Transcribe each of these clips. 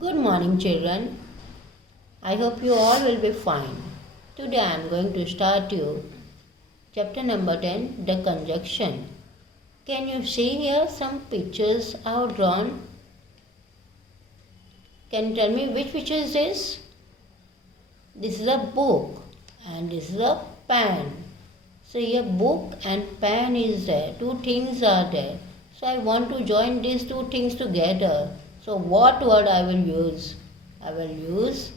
Good morning, children. I hope you all will be fine. Today I am going to start you chapter number 10, the conjunction. Can you see here some pictures I have drawn? Can you tell me which picture is this? This is a book and this is a pen. So here book and pen is there. Two things are there. So I want to join these two things together. So what word I will use? I will use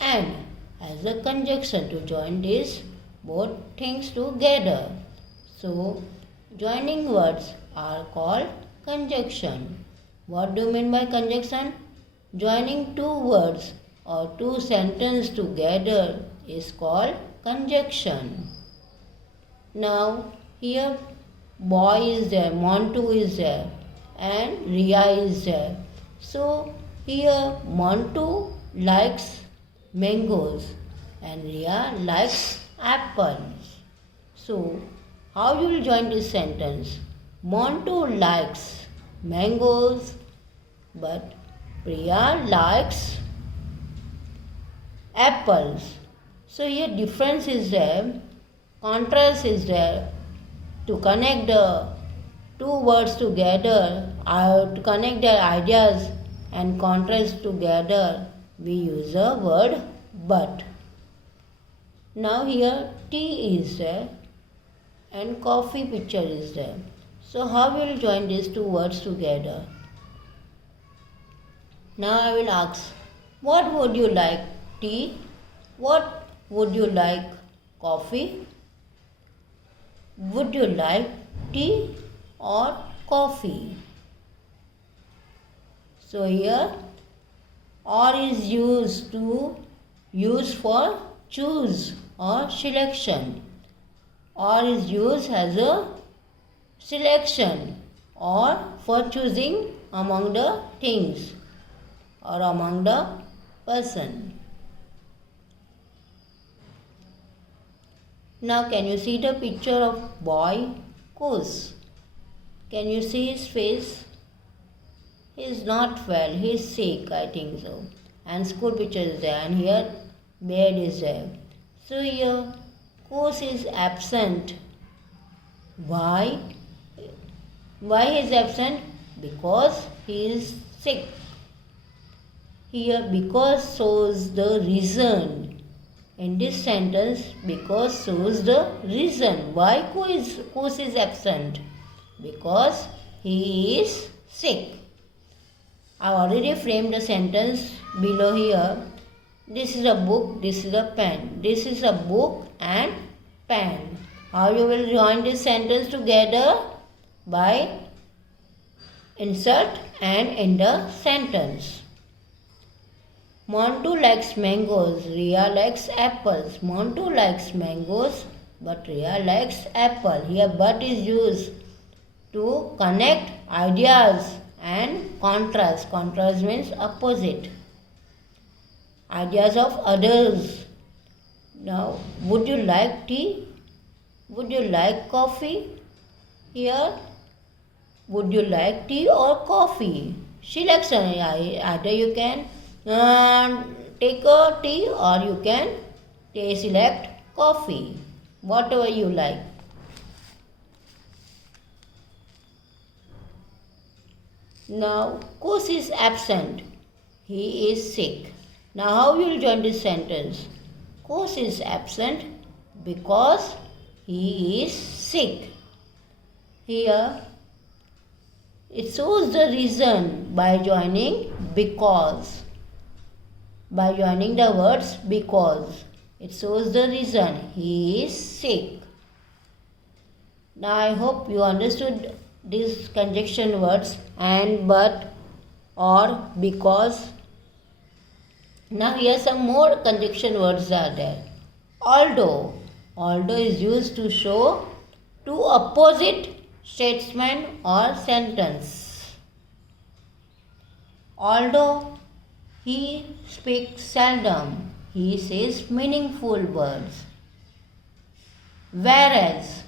and as a conjunction to join these both things together. So joining words are called conjunction. What do you mean by conjunction? Joining two words or two sentences together is called conjunction. Now here boy is there, Montu is there and Ria is there. So here Montu likes mangoes and Ria likes apples. So how you will join this sentence? Montu likes mangoes but Priya likes apples. So here difference is there, contrast is there. To connect the two words together, to connect their ideas and contrast together, we use the word but. Now here tea is there and coffee picture is there. So how we will join these two words together? Now I will ask, what would you like, tea? What would you like, coffee? Would you like tea or coffee? So here or is used for choose or selection. Or is used as a selection or for choosing among the things or among the person. Now can you see the picture of boy Kus? Can you see his face? He is not well, he is sick, I think so. And school picture is there and here bed is there. So here Kus is absent. Why? Why he is absent? Because he is sick. Here because shows the reason. In this sentence, because shows the reason why Kus is absent. Because he is sick. I have already framed the sentence below here. This is a book, this is a pen. This is a book and pen. How you will join this sentence together? By insert and in the sentence. Montu likes mangoes, Ria likes apples. Montu likes mangoes, but Ria likes apple. Here but is used to connect ideas and contrast. Contrast means opposite. Ideas of others. Now, would you like tea? Would you like coffee? Here, would you like tea or coffee? Selection. Either you can take a tea or you can select coffee, whatever you like. Now Kus is absent, he is sick. Now how you will join this sentence? Kus is absent because he is sick. Here it shows the reason by joining because. By joining the words because, it shows the reason he is sick. Now I hope you understood these conjunction words and, but, or, because. Now here some more conjunction words are there. Although. Although is used to show two opposite statements or sentence. Although he speaks seldom, he says meaningful words. Whereas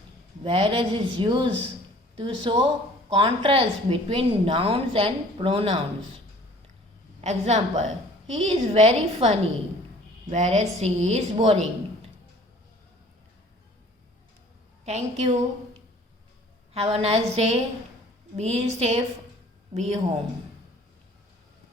is used to show contrast between nouns and pronouns. Example, he is very funny, whereas she is boring. Thank you. Have a nice day. Be safe. Be home.